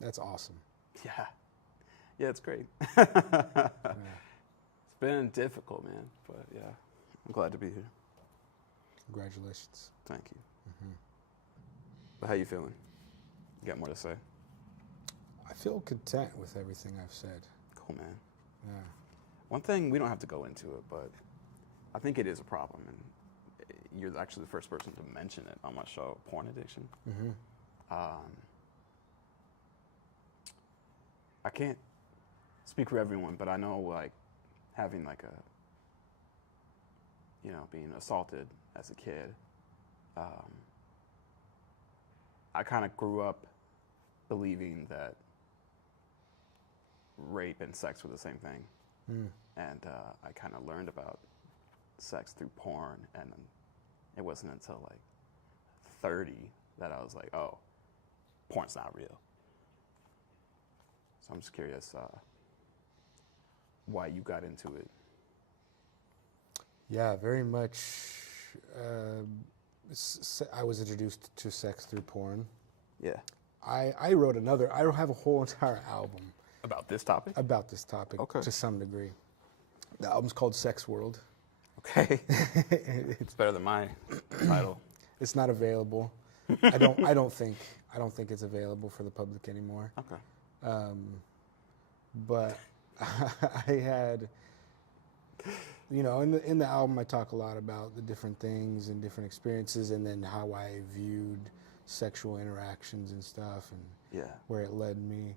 That's awesome. Yeah. Yeah, it's great. It's been difficult, man, but yeah, I'm glad to be here. Congratulations. Thank you. But how you feeling? You got more to say? I feel content with everything I've said. Cool, man. Yeah. One thing, we don't have to go into it, but I think it is a problem, and you're actually the first person to mention it on my show, porn addiction. I can't speak for everyone, but I know, like, having, like, being assaulted as a kid, I kind of grew up believing that rape and sex were the same thing. And I kind of learned about sex through porn, and it wasn't until, like, 30 that I was like, oh, porn's not real. So I'm just curious why you got into it. Yeah, very much. I was introduced to sex through porn. Yeah. I have a whole entire album About this topic? about this topic Okay. to some degree. The album's called Sex World. Okay. It's better than my title. It's not available. I don't think it's available for the public anymore. Okay. But I had, in the album I talk a lot about the different things and different experiences, and then how I viewed sexual interactions and stuff, and where it led me,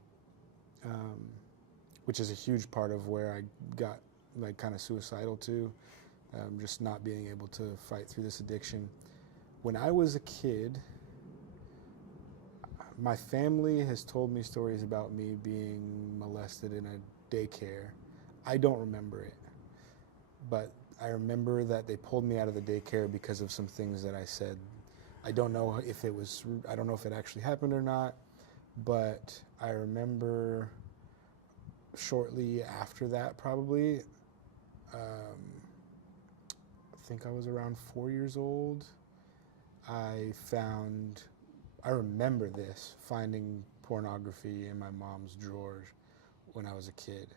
which is a huge part of where I got, like, kind of suicidal too, just not being able to fight through this addiction. When I was a kid, my family has told me stories about me being molested in a daycare. I don't remember it, but I remember that they pulled me out of the daycare because of some things that I said. I don't know if it actually happened or not, but I remember shortly after that, probably, I think I was around 4 years old, I remember finding pornography in my mom's drawers when I was a kid.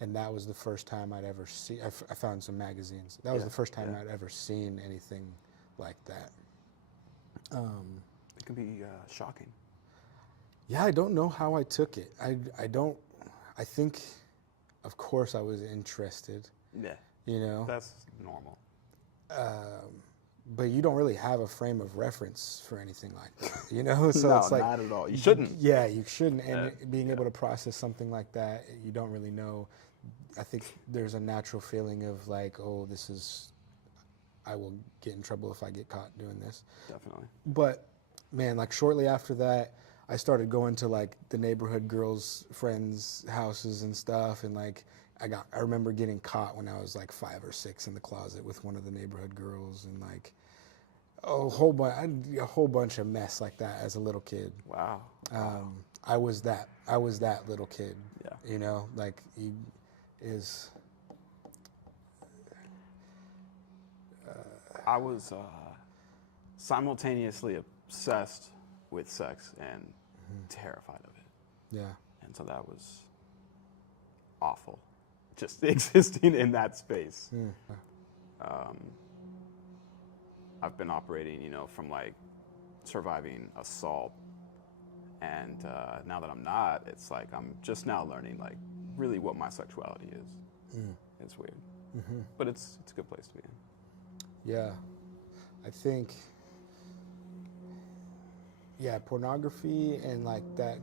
And that was the first time I'd ever seen, I found some magazines. That was the first time I'd ever seen anything like that. It can be shocking. Yeah, I don't know how I took it. I think, of course, I was interested. Yeah. That's normal. But you don't really have a frame of reference for anything like that, So No, it's like, not at all. You shouldn't. Yeah, you shouldn't. And being able to process something like that, you don't really know. I think there's a natural feeling of like, oh, I will get in trouble if I get caught doing this. Definitely. But man, like shortly after that, I started going to like the neighborhood girls' friends' houses and stuff, and like I remember getting caught when I was like 5 or 6 in the closet with one of the neighborhood girls, and like a whole bunch of mess like that as a little kid. Wow. I was that little kid. Yeah. Like he is. I was simultaneously obsessed with sex and terrified of it. Yeah. And so that was awful, just existing in that space. I've been operating, from like surviving assault, and now that I'm not, it's like I'm just now learning like really what my sexuality is. It's weird, but it's a good place to be in. Yeah, I think. Yeah, pornography and like that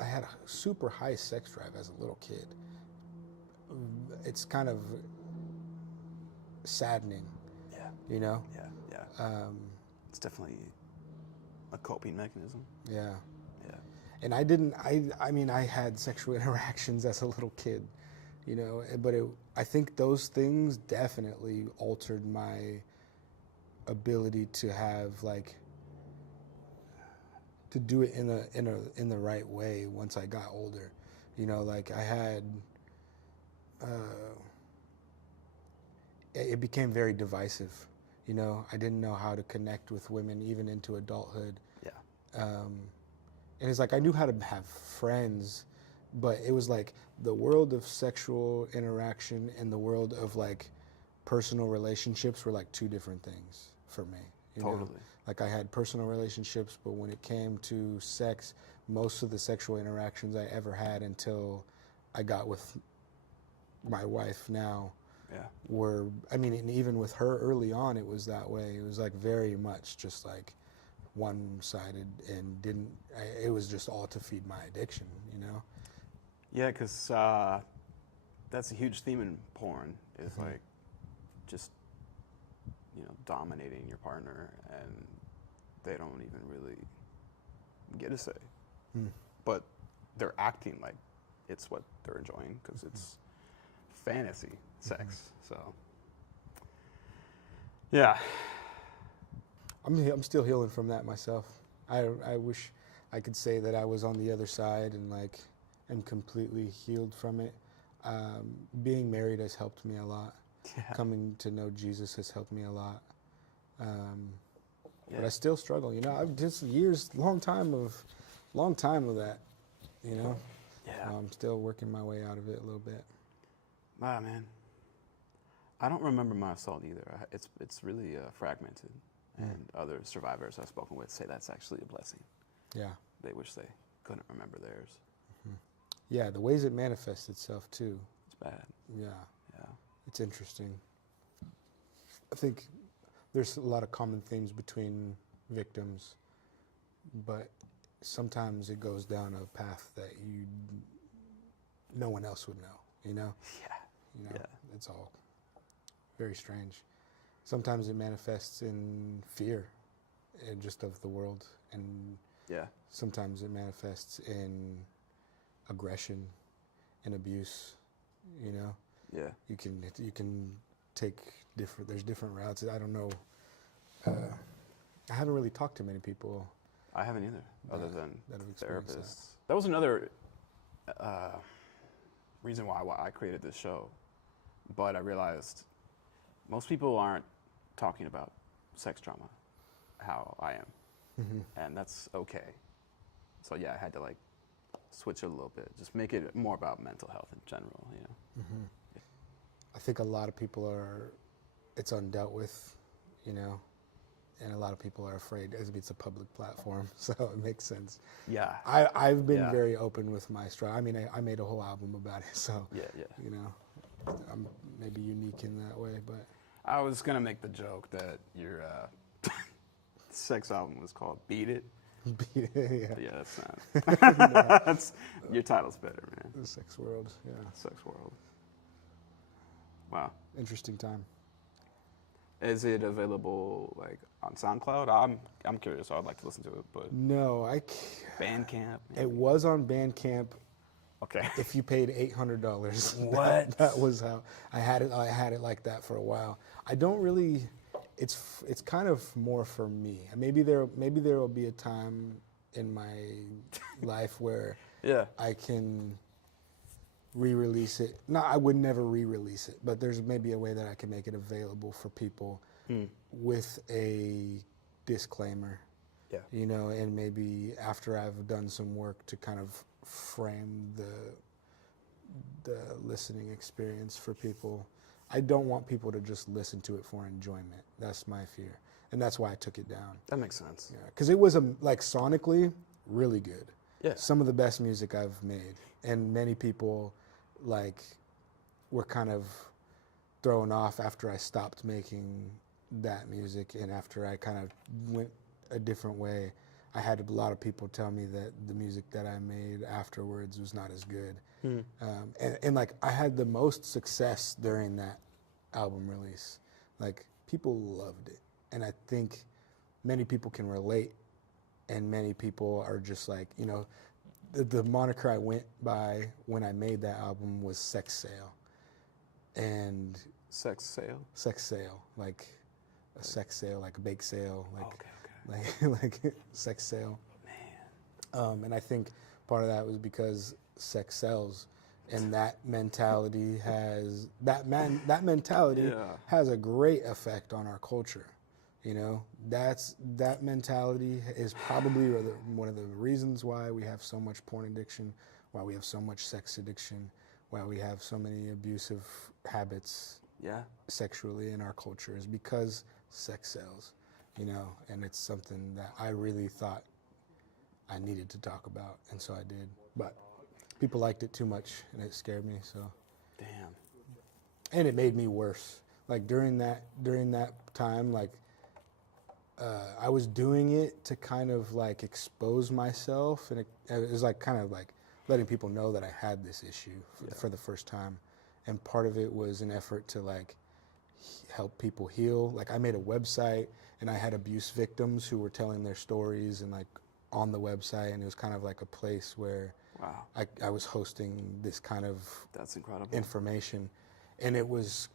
I had a super high sex drive as a little kid. It's kind of saddening, Yeah. you know? Yeah. It's definitely a coping mechanism. Yeah. Yeah. And I mean, I had sexual interactions as a little kid, you know, but I think those things definitely altered my ability to have, like, to do it in the right way once I got older. You know, like I had, it became very divisive. You know, I didn't know how to connect with women even into adulthood. Yeah. And it's like I knew how to have friends, but it was like the world of sexual interaction and the world of like personal relationships were like two different things for me. You know? Totally. Like I had personal relationships, but when it came to sex, most of the sexual interactions I ever had until I got with my wife now Yeah. were, I mean, and even with her early on, it was that way. It was like very much just like one-sided and it was just all to feed my addiction, you know? Yeah, because that's a huge theme in porn, is like just, you know, dominating your partner, and they don't even really get a say. But they're acting like it's what they're enjoying because it's fantasy sex. So, yeah. I'm still healing from that myself. I wish I could say that I was on the other side and like am completely healed from it. Being married has helped me a lot. Yeah. Coming to know Jesus has helped me a lot. But Yeah. I still struggle, you know. I've just long time of that, you know. Yeah. I'm still working my way out of it a little bit. Wow, man. I don't remember my assault either. It's really fragmented, and other survivors I've spoken with say that's actually a blessing. Yeah. They wish they couldn't remember theirs. Yeah, the ways it manifests itself too. It's bad. Yeah. Yeah. It's interesting. I think there's a lot of common themes between victims, but sometimes it goes down a path that no one else would know, you know? Yeah. You know, Yeah. it's all very strange. Sometimes it manifests in fear and just of the world, and Yeah. sometimes it manifests in aggression and abuse, you know? Yeah. You can take there's different routes. I don't know. I haven't really talked to many people. I haven't either, other than that have experienced therapists. That was another reason why I created this show. But I realized most people aren't talking about sex trauma how I am. And that's okay. So yeah, I had to like switch it a little bit, just make it more about mental health in general, you know. I think a lot of people it's undealt with, you know, and a lot of people are afraid as it's a public platform, so it makes sense. Yeah. I've been Yeah. very open with my struggle. I mean, I made a whole album about it, so Yeah. you know, I'm maybe unique in that way, but I was gonna make the joke that your sex album was called "Beat It." yeah, Yeah, that's not. Your title's better, man. the sex world, yeah, Sex World. Wow. interesting time. Is it available like on SoundCloud? I'm curious. I'd like to listen to it, but No, Bandcamp. Maybe? it was on Bandcamp. Okay. If you paid $800, What? That was how I had it. I had it like that for a while. I don't really. It's kind of more for me. Maybe there will be a time in my life where Yeah. I can re-release it. No, I would never re-release it, but there's maybe a way that I can make it available for people with a disclaimer. Yeah. You know, and maybe after I've done some work to kind of frame the listening experience for people. I don't want people to just listen to it for enjoyment. That's my fear, and that's why I took it down. That makes sense. Yeah, because it was like sonically really good. Yeah. Some of the best music I've made, and many people like were kind of thrown off after I stopped making that music, and after I kind of went a different way. I had a lot of people tell me that the music that I made afterwards was not as good. And like I had the most success during that album release. Like people loved it. And I think many people can relate, and many people are just like, you know, the moniker I went by when I made that album was Sex Sale. And Sex sale? Sex sale, like a sex sale, like a bake sale, like Okay. like sex sale. Man. And I think part of that was because sex sells, and that mentality has that mentality has a great effect on our culture. You know, that mentality is probably one of the reasons why we have so much porn addiction, why we have so much sex addiction, why we have so many abusive habits sexually in our culture, is because sex sells, you know, and it's something that I really thought I needed to talk about, and so I did. But people liked it too much, and it scared me, so. Damn. And it made me worse. Like during that time, like I was doing it to kind of like expose myself, and it was like kind of like letting people know that I had this issue for the first time. And part of it was an effort to like help people heal. Like I made a website, and I had abuse victims who were telling their stories and like on the website, and it was kind of like a place where I was hosting this kind of That's incredible. information. And it was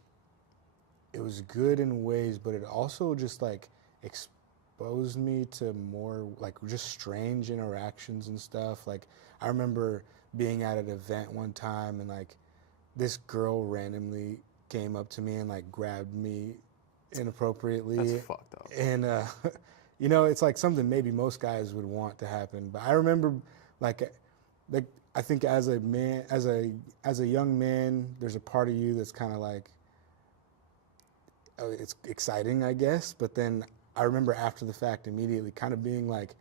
good in ways, but it also just like exposed me to more like just strange interactions and stuff. Like I remember being at an event one time, and like this girl randomly came up to me and like grabbed me inappropriately. That's fucked up. And you know, it's like something maybe most guys would want to happen, but I remember like I think as a man, as a young man, there's a part of you that's kind of like, it's exciting, I guess. But then I remember after the fact immediately kind of being like,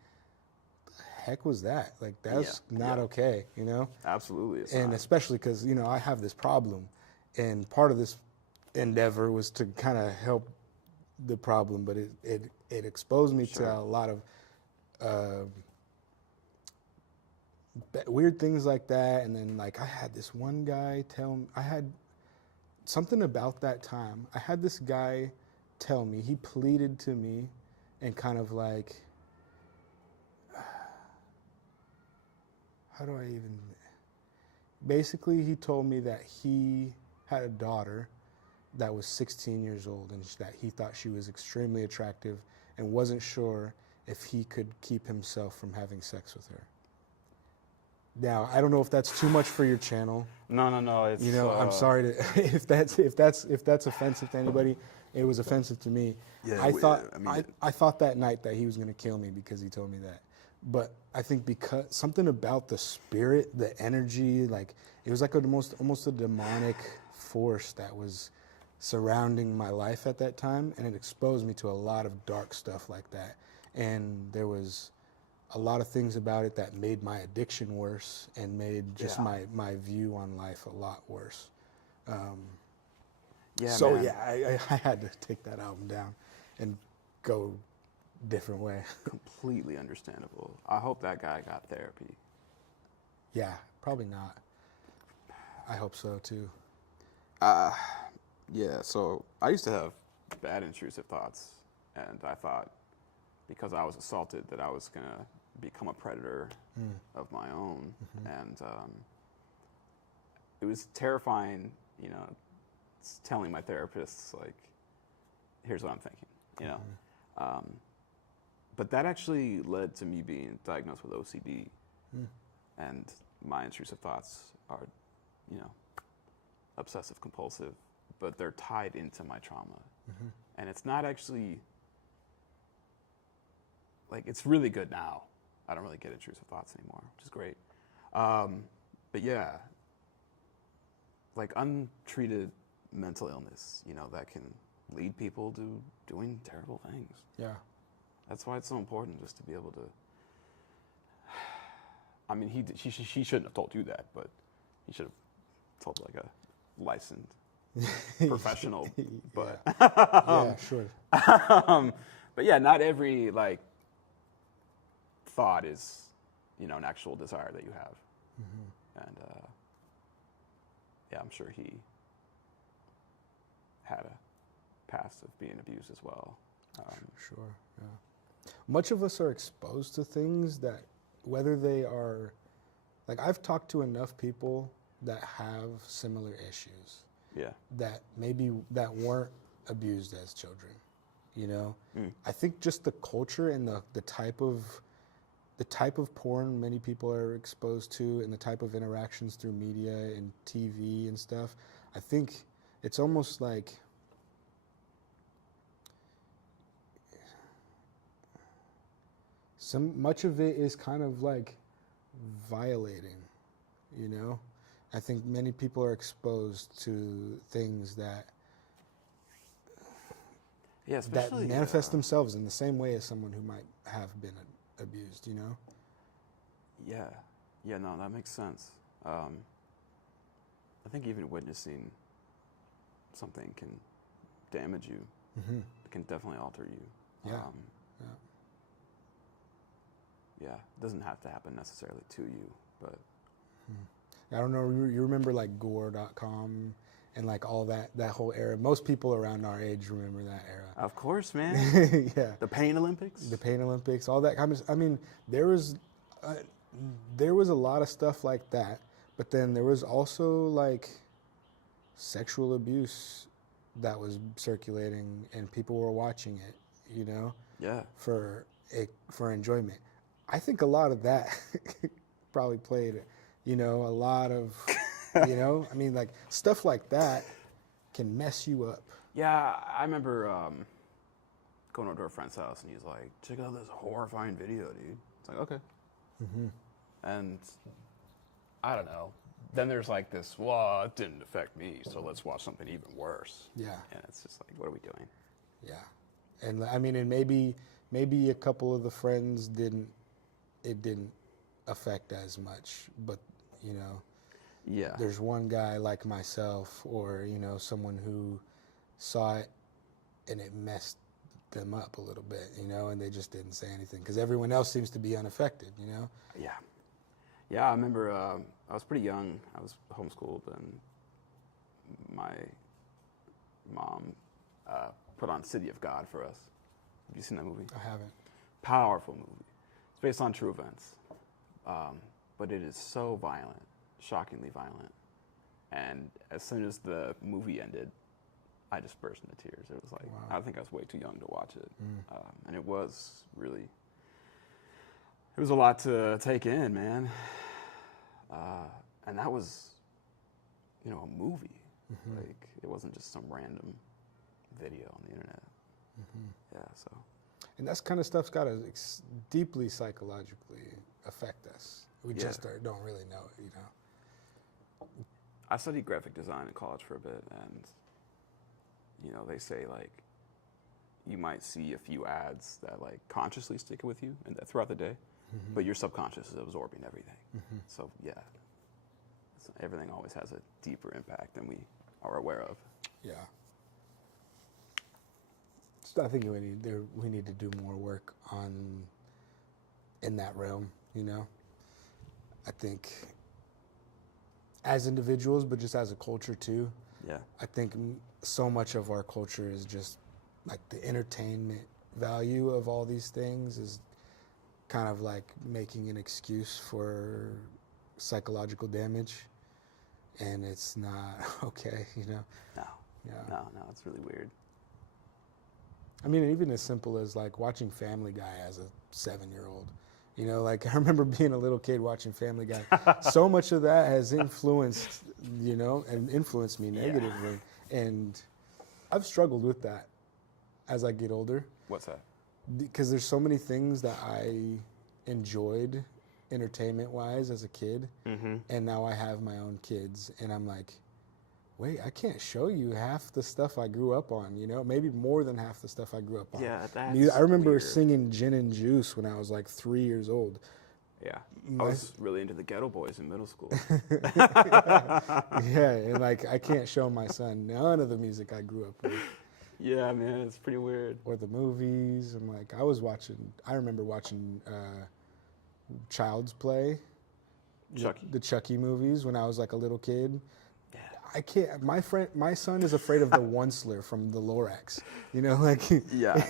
the heck was that? Like, that's not okay, you know? Absolutely. It's And not. especially because, you know, I have this problem. And part of this endeavor was to kind of help the problem, but it exposed me to a lot of weird things like that. And then like I had this one guy tell me, I had something about that time. I had this guy tell me, he pleaded to me and kind of like, how do I even, basically he told me that he had a daughter that was 16 years old, and that he thought she was extremely attractive and wasn't sure if he could keep himself from having sex with her. Now, I don't know if that's too much for your channel. No. It's, you know, I'm sorry to if that's offensive to anybody. It was offensive to me. Yeah, I thought that night that he was going to kill me because he told me that. But I think because something about the spirit, the energy, like it was like almost a demonic force that was surrounding my life at that time, and it exposed me to a lot of dark stuff like that. And there was a lot of things about it that made my addiction worse and made just my view on life a lot worse. I had to take that album down and go a different way. completely understandable. I hope that guy got therapy. Yeah, probably not. I hope so too. Yeah, so I used to have bad intrusive thoughts, and I thought because I was assaulted that I was going to become a predator of my own. And it was terrifying, you know, telling my therapist, like, here's what I'm thinking, you know. But that actually led to me being diagnosed with OCD. And my intrusive thoughts are, you know, obsessive compulsive, but they're tied into my trauma. And it's not actually, like, it's really good now. I don't really get intrusive thoughts anymore, which is great. But yeah, like untreated mental illness, you know, that can lead people to doing terrible things. Yeah. That's why it's so important just to be able to, I mean, she shouldn't have told you that, but he should have told like a licensed professional. But yeah, sure. But yeah, not every like thought is, you know, an actual desire that you have. And yeah, I'm sure he had a past of being abused as well. Sure, yeah. Much of us are exposed to things that, whether they are, like, I've talked to enough people that have similar issues. Yeah. That maybe that weren't abused as children, you know? I think just the culture and the type of porn many people are exposed to, and the type of interactions through media and TV and stuff, I think it's almost like much of it is kind of like violating, you know? I think many people are exposed to things that manifest themselves in the same way as someone who might have been abused, you know? Yeah, no, that makes sense. I think even witnessing something can damage you. It can definitely alter you. Yeah. Yeah, it doesn't have to happen necessarily to you, but... I don't know, you remember like gore.com and like all that whole era? Most people around our age remember that era. Of course, man. Yeah. The Pain Olympics? The Pain Olympics, all that kind of, I mean, there was a lot of stuff like that, but then there was also like sexual abuse that was circulating and people were watching it, you know? Yeah. For enjoyment. I think a lot of that probably played, you know, a lot of, you know, I mean, like stuff like that can mess you up. Yeah, I remember going over to a friend's house and he's like, check out this horrifying video, dude. It's like, okay. And I don't know. Then there's like this, well, it didn't affect me, so let's watch something even worse. Yeah. And it's just like, what are we doing? Yeah. And I mean, and maybe a couple of the friends didn't affect as much, but you know, yeah, there's one guy like myself, or you know, someone who saw it and it messed them up a little bit, you know, and they just didn't say anything because everyone else seems to be unaffected, you know. Yeah, I remember I was pretty young. I was homeschooled, and my mom put on City of God for us. Have you seen that movie? I haven't. Powerful movie. It's based on true events, but it is so violent, shockingly violent. And as soon as the movie ended, I just burst into tears. It was like, wow. I think I was way too young to watch it. And it was really, it was a lot to take in, man. And that was, you know, a movie. Like, it wasn't just some random video on the internet. Yeah, so. And that's kind of stuff's got to deeply psychologically affect us. We just don't really know it, you know. I studied graphic design in college for a bit, and, you know, they say, like, you might see a few ads that, like, consciously stick with you and throughout the day, but your subconscious is absorbing everything. So, yeah, everything always has a deeper impact than we are aware of. Yeah. I think we need to do more work in that realm, you know. I think as individuals, but just as a culture too. Yeah. I think so much of our culture is just like the entertainment value of all these things is kind of like making an excuse for psychological damage, and it's not okay, you know. No, it's really weird. I mean, even as simple as like watching Family Guy as a 7-year-old, you know, like I remember being a little kid watching Family Guy. So much of that has influenced, you know, and influenced me negatively. And I've struggled with that as I get older. What's that? Because there's so many things that I enjoyed entertainment-wise as a kid. And now I have my own kids and I'm like, wait, I can't show you half the stuff I grew up on, you know? Maybe more than half the stuff I grew up on. Yeah, that's I remember weird. singing Gin and Juice when I was like 3 years old. Yeah, I was really into the Ghetto Boys in middle school. Yeah, and like I can't show my son none of the music I grew up with. Yeah, man, it's pretty weird. Or the movies. I'm like, I remember watching Child's Play, Chucky. the Chucky movies when I was like a little kid. Yeah. I can't. My son is afraid of the Onceler from the Lorax. You know, like. Yeah.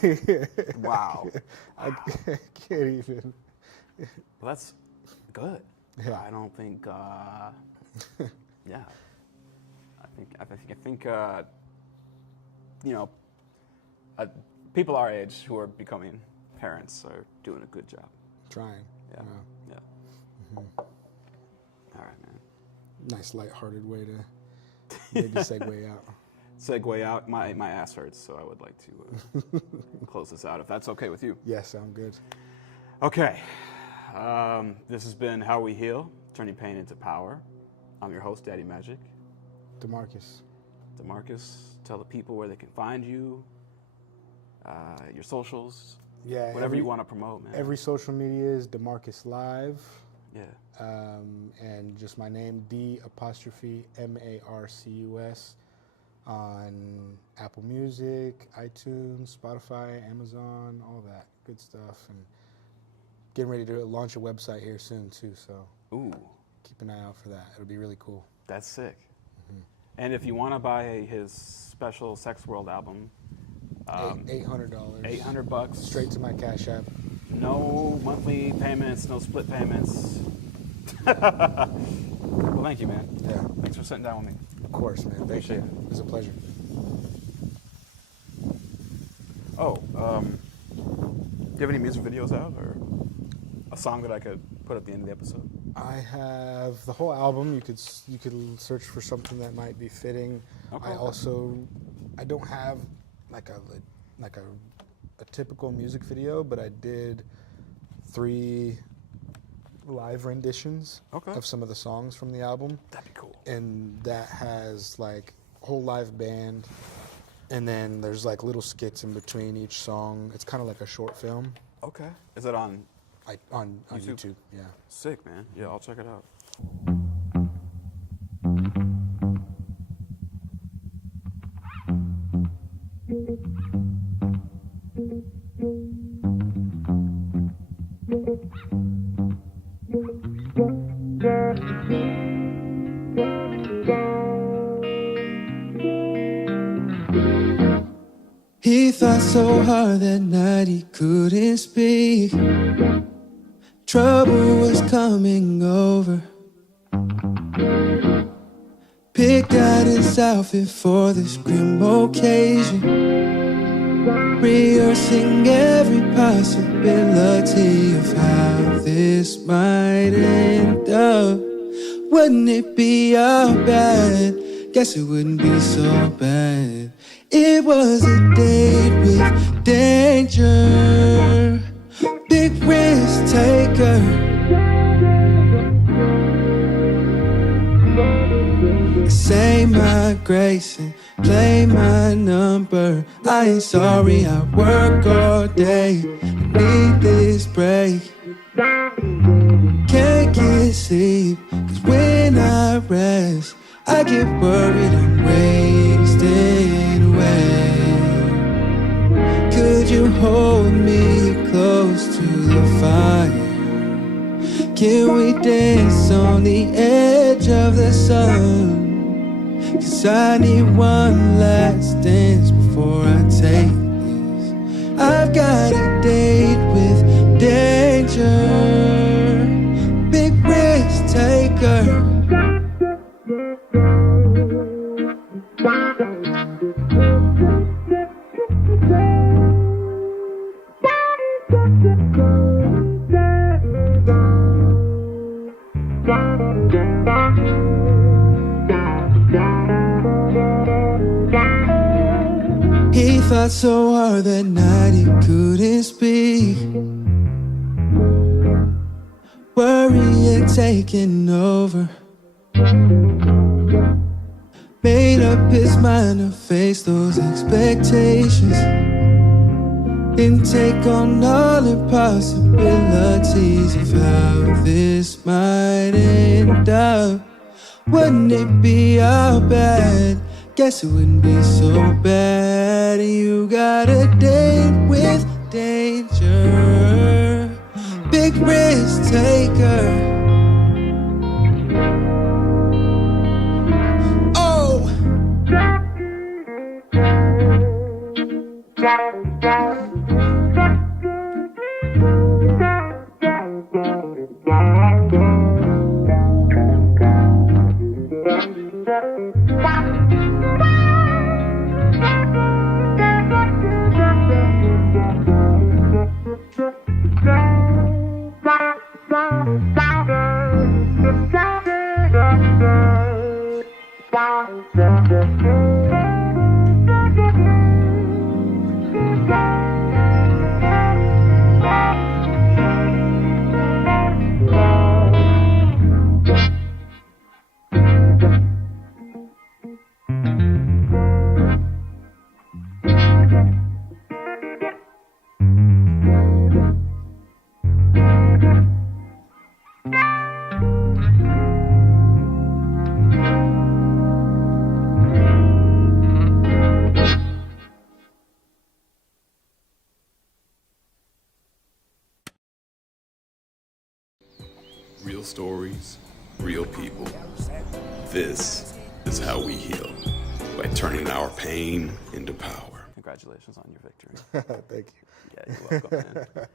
Wow. I can't even. Well, that's good. Yeah. I don't think. Yeah. I think. You know, people our age who are becoming parents are doing a good job. Trying. Yeah. Yeah. Mm-hmm. All right, man. Nice lighthearted way to maybe segue out. Segue out. My ass hurts, so I would like to close this out if that's okay with you. Yes, I'm good. Okay. This has been How We Heal, Turning Pain into Power. I'm your host, Daddy Magic. DeMarcus. DeMarcus, tell the people where they can find you, your socials, whatever you want to promote, man. Every social media is dmarcuslive. Yeah. And just my name, D''MARCUS, on Apple Music, iTunes, Spotify, Amazon, all that good stuff. And getting ready to launch a website here soon too, so Ooh, keep an eye out for that. It'll be really cool. that's sick. And if you want to buy his special Sex World album, $800. $800. Straight to my Cash App. No monthly payments, no split payments. Well, thank you, man. Yeah. Thanks for sitting down with me. Of course, man. Thank Appreciate you. it. It was a pleasure. Oh, do you have any music videos out or a song that I could put at the end of the episode? I have the whole album. You could search for something that might be fitting. Okay. I don't have like a typical music video, but I did 3 live renditions of some of the songs from the album. That'd be cool. And that has like a whole live band, and then there's like little skits in between each song. It's kind of like a short film. Okay. Is it on On YouTube? YouTube, yeah. Sick, man. Yeah, I'll check it out. He thought so hard that night he couldn't speak. Trouble was coming over. Picked out his outfit for this grim occasion, rehearsing every possibility of how this might end up. Wouldn't it be all bad? Guess it wouldn't be so bad. It was a date with danger, big risk taker. Say my grace and play my number. I ain't sorry, I work all day. I need this break. Can't get sleep, 'cause when I rest, I get worried I'm wasting away. Could you hold me close to the fire? Can we dance on the edge of the sun? 'Cause I need one last dance before I take this. I've got a date with danger, big risk taker. He thought so hard that night he couldn't speak. Worry had taken over. Made up his mind to face those expectations and take on all the possibilities of how this might end up. Wouldn't it be all bad? Guess it wouldn't be so bad. You got a date with danger, big risk taker. Oh, Real stories, real people. This is how we heal, by turning our pain into power. Congratulations on your victory. Thank you. Yeah, you're welcome, man.